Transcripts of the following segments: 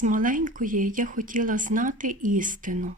З маленької я хотіла знати істину.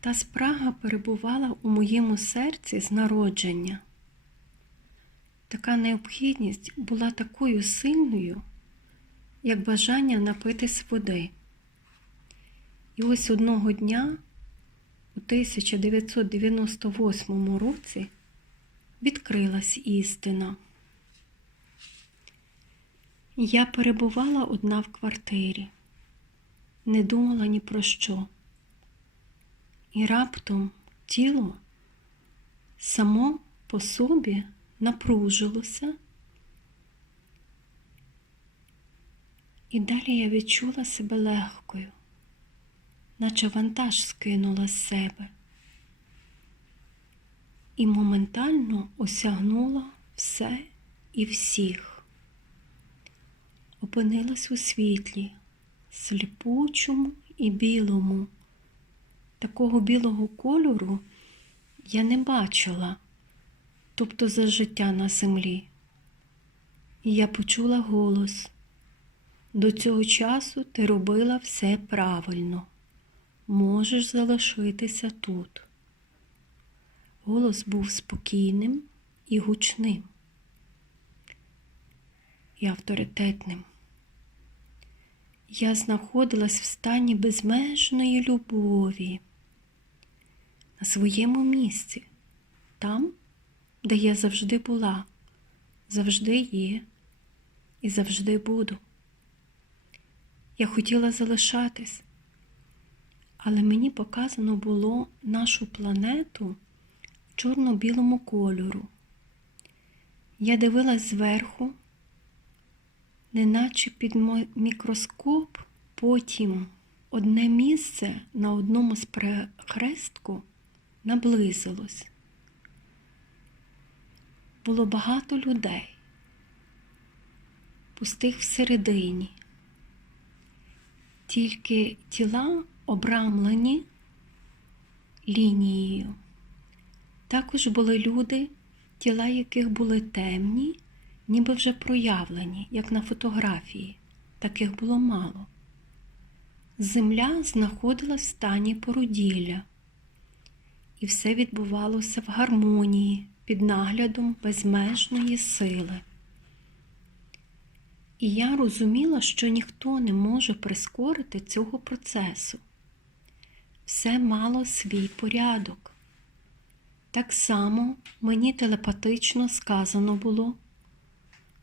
Та спрага перебувала у моєму серці з народження. Така необхідність була такою сильною, як бажання напитись води. І ось одного дня, у 1998 році, відкрилась істина. Я перебувала одна в квартирі, не думала ні про що. І раптом тіло само по собі напружилося, і далі я відчула себе легкою, наче вантаж скинула з себе. І моментально осягнула все і всіх опинилась у світлі, сліпучому і білому. Такого білого кольору я не бачила, тобто за життя на землі. І я почула голос. До цього часу ти робила все правильно. Можеш залишитися тут. Голос був спокійним і гучним, і авторитетним я знаходилась в стані безмежної любові. На своєму місці, там, де я завжди була, завжди є. І завжди буду. Я хотіла залишатись, але мені показано було нашу планету в чорно-білому кольору. Я дивилась зверху неначе під мікроскоп, потім одне місце на одному з перехрестку наблизилось. Було багато людей, пустих всередині, тільки тіла обрамлені лінією. Також були люди, тіла яких були темні ніби вже проявлені, як на фотографії, таких було мало. Земля знаходилась в стані породілля, і все відбувалося в гармонії під наглядом безмежної сили. І я розуміла, що ніхто не може прискорити цього процесу. Все мало свій порядок. Так само мені телепатично сказано було,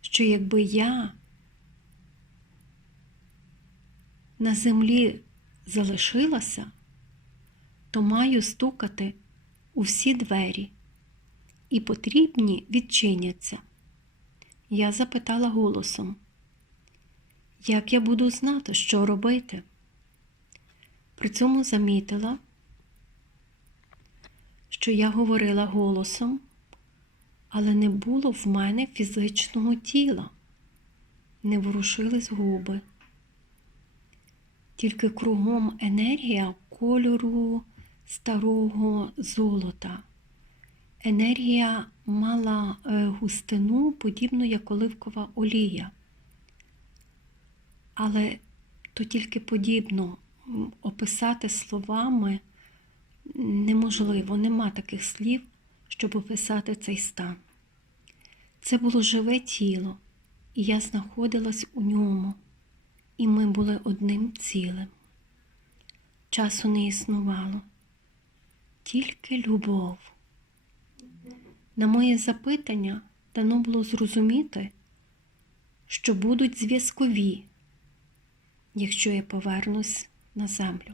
що якби я на землі залишилася, то маю стукати у всі двері, і потрібні відчиняться. Я запитала голосом, як я буду знати, що робити? При цьому замітила, що я говорила голосом але не було в мене фізичного тіла, не ворушились губи. Тільки кругом енергія кольору старого золота. Енергія мала е, густину, подібну як оливкова олія. Але то тільки подібно описати словами неможливо, нема таких слів, щоб описати цей стан. Це було живе тіло, і я знаходилась у ньому, і ми були одним цілим. Часу не існувало, тільки любов. На моє запитання дано було зрозуміти, що будуть зв'язкові, якщо я повернусь на землю.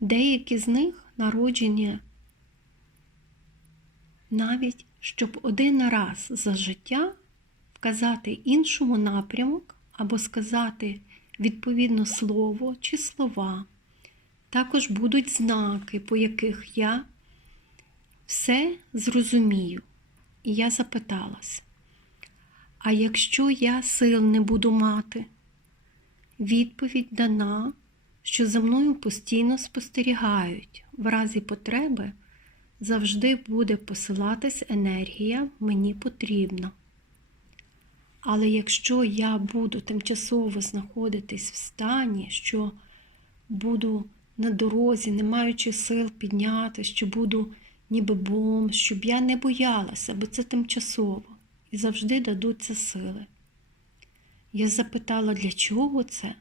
Деякі з них народження навіть щоб один раз за життя вказати іншому напрямок або сказати відповідно слово чи слова. Також будуть знаки, по яких я все зрозумію. І я запиталась, а якщо я сил не буду мати? Відповідь дана що за мною постійно спостерігають, в разі потреби завжди буде посилатись енергія мені потрібна. Але якщо я буду тимчасово знаходитись в стані, що буду на дорозі, не маючи сил підняти, що буду ніби бомж, щоб я не боялася, бо це тимчасово і завжди дадуться сили. Я запитала, для чого це?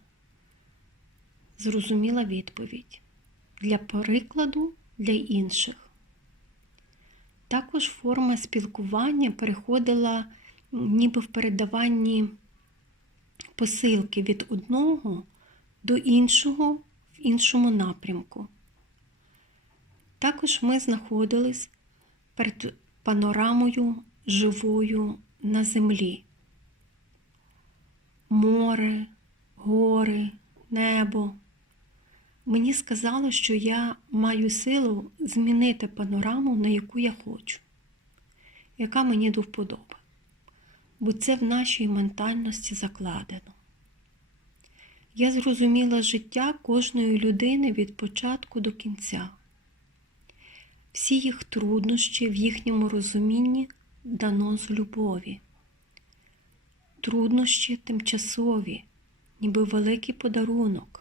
Зрозуміла відповідь для прикладу для інших. Також форма спілкування переходила ніби в передаванні посилки від одного до іншого в іншому напрямку. Також ми знаходились перед панорамою живою на землі. Море, гори, небо. Мені сказали, що я маю силу змінити панораму, на яку я хочу, яка мені до вподоби. Бо це в нашій ментальності закладено. Я зрозуміла життя кожної людини від початку до кінця. Всі їх труднощі в їхньому розумінні дано з любові. Труднощі тимчасові, ніби великий подарунок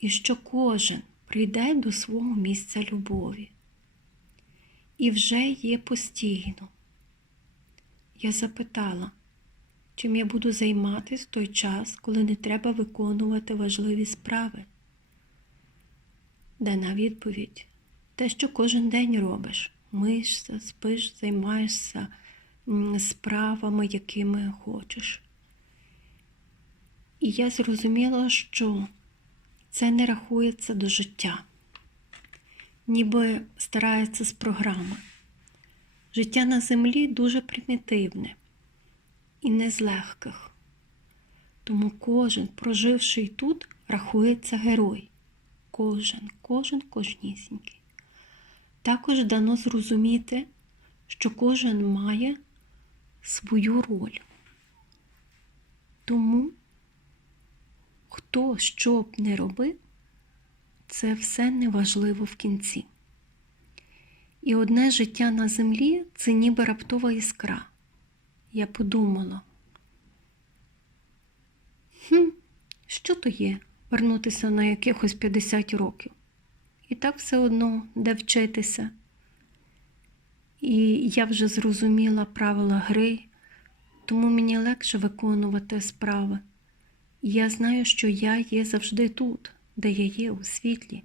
і що кожен прийде до свого місця любові. І вже є постійно. Я запитала, чим я буду займатися той час, коли не треба виконувати важливі справи. Дана відповідь те, що кожен день робиш, мишся, спиш, займаєшся справами, якими хочеш. І я зрозуміла, що це не рахується до життя, ніби старається з програми. Життя на землі дуже примітивне і не з легких. Тому кожен, проживший тут, рахується герой. Кожен, кожен кожнісінький. Також дано зрозуміти, що кожен має свою роль. Тому хто що б не робив, це все неважливо в кінці. І одне життя на землі це ніби раптова іскра. Я подумала, хм, що то є вернутися на якихось 50 років? І так все одно де вчитися. І я вже зрозуміла правила гри, тому мені легше виконувати справи. Я знаю, що я є завжди тут, де я є у світлі.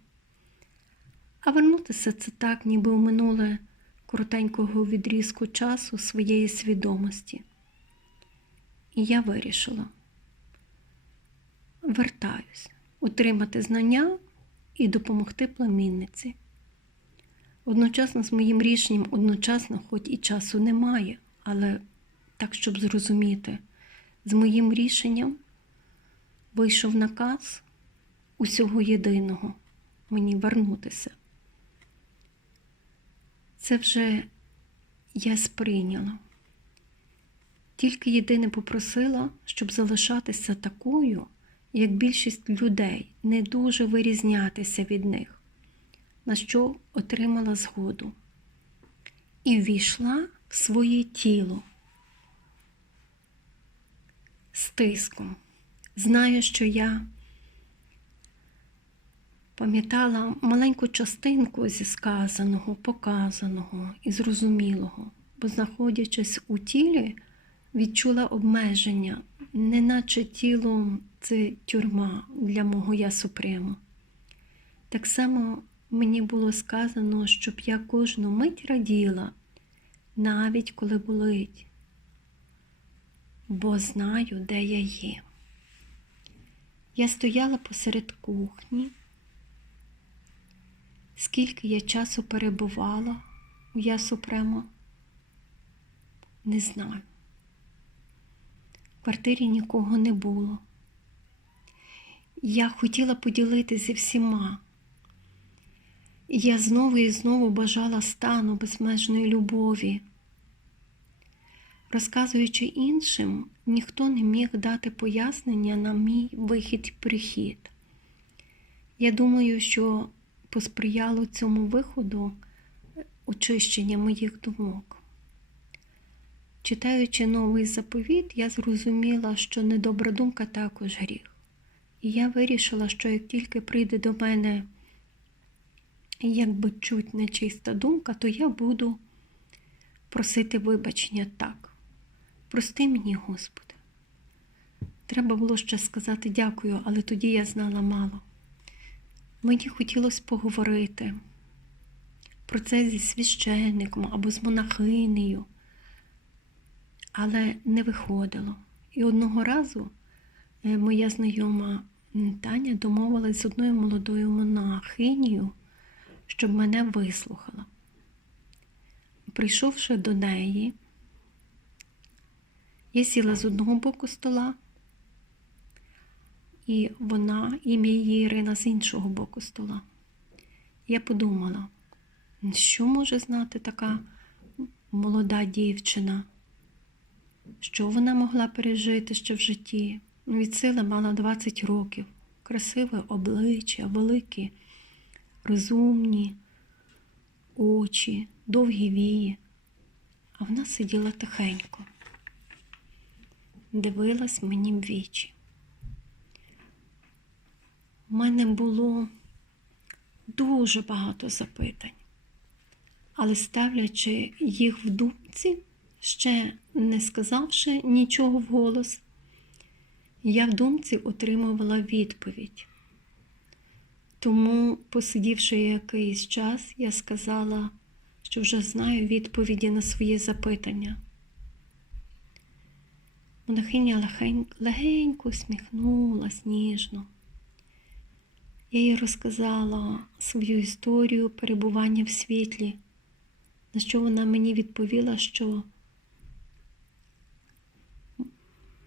А вернутися це так, ніби у минуле коротенького відрізку часу своєї свідомості. І я вирішила вертаюсь, утримати знання і допомогти племінниці. Одночасно з моїм рішенням, одночасно, хоч і часу немає, але так, щоб зрозуміти, з моїм рішенням вийшов наказ усього єдиного мені вернутися. Це вже я сприйняла. Тільки єдине попросила, щоб залишатися такою, як більшість людей, не дуже вирізнятися від них, на що отримала згоду, і ввійшла в своє тіло з тиском. Знаю, що я пам'ятала маленьку частинку зі сказаного, показаного і зрозумілого, бо, знаходячись у тілі, відчула обмеження, неначе тіло це тюрма для мого я супрему. Так само мені було сказано, щоб я кожну мить раділа, навіть коли болить, бо знаю, де я є. Я стояла посеред кухні. Скільки я часу перебувала у Я Супремо, не знаю. В квартирі нікого не було. Я хотіла поділитися зі всіма. Я знову і знову бажала стану безмежної любові. Розказуючи іншим, ніхто не міг дати пояснення на мій вихід і прихід. Я думаю, що посприяло цьому виходу очищення моїх думок. читаючи новий заповіт, я зрозуміла, що недобра думка також гріх. І я вирішила, що як тільки прийде до мене якби чуть нечиста думка, то я буду просити вибачення так. Прости мені, Господи. Треба було ще сказати дякую, але тоді я знала мало. Мені хотілося поговорити про це зі священником або з монахинею, але не виходило. І одного разу е, моя знайома Таня домовилась з одною молодою монахинею, щоб мене вислухала. Прийшовши до неї, я сіла з одного боку стола, і вона, ім'я її Ірина, з іншого боку стола. Я подумала, що може знати така молода дівчина, що вона могла пережити ще в житті. Від сили мала 20 років, красиве обличчя, великі, розумні очі, довгі вії. А вона сиділа тихенько, дивилась мені в вічі. У мене було дуже багато запитань, але ставлячи їх в думці, ще не сказавши нічого вголос, я в думці отримувала відповідь. Тому, посидівши якийсь час, я сказала, що вже знаю відповіді на свої запитання. Монахиня легенько, усміхнулась ніжно. Я їй розказала свою історію перебування в світлі, на що вона мені відповіла, що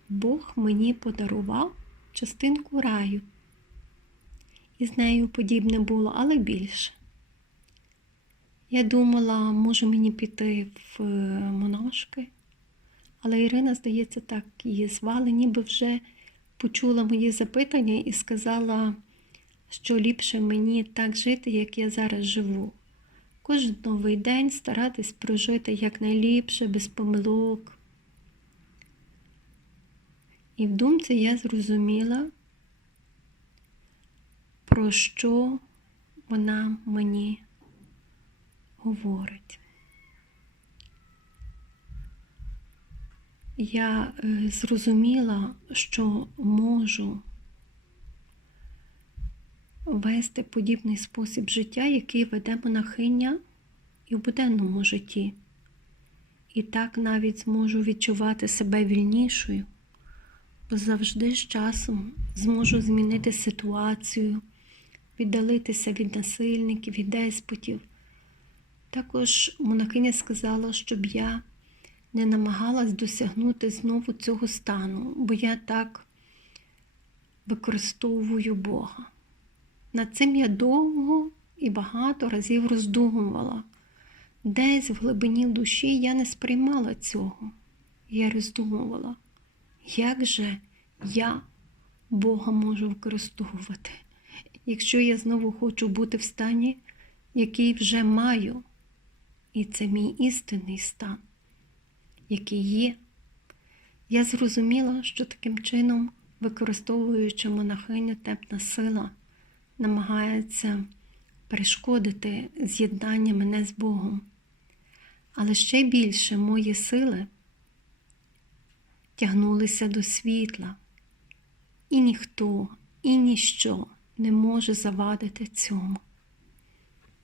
Бог мені подарував частинку раю. І з нею подібне було, але більше. Я думала, може мені піти в е, монашки, але Ірина, здається, так її звали, ніби вже почула мої запитання і сказала, що ліпше мені так жити, як я зараз живу. Кожен новий день старатись прожити якнайліпше, без помилок. І в думці я зрозуміла, про що вона мені говорить. Я е, зрозуміла, що можу вести подібний спосіб життя, який веде монахиня і в буденному житті. І так навіть зможу відчувати себе вільнішою, бо завжди з часом зможу змінити ситуацію, віддалитися від насильників, від деспотів. Також монахиня сказала, щоб я не намагалась досягнути знову цього стану, бо я так використовую Бога. Над цим я довго і багато разів роздумувала. Десь в глибині душі я не сприймала цього. Я роздумувала, як же я Бога можу використовувати, якщо я знову хочу бути в стані, який вже маю, і це мій істинний стан, який є. Я зрозуміла, що таким чином, використовуючи монахиню темна сила, намагається перешкодити з'єднання мене з Богом. Але ще більше мої сили тягнулися до світла, і ніхто, і ніщо не може завадити цьому.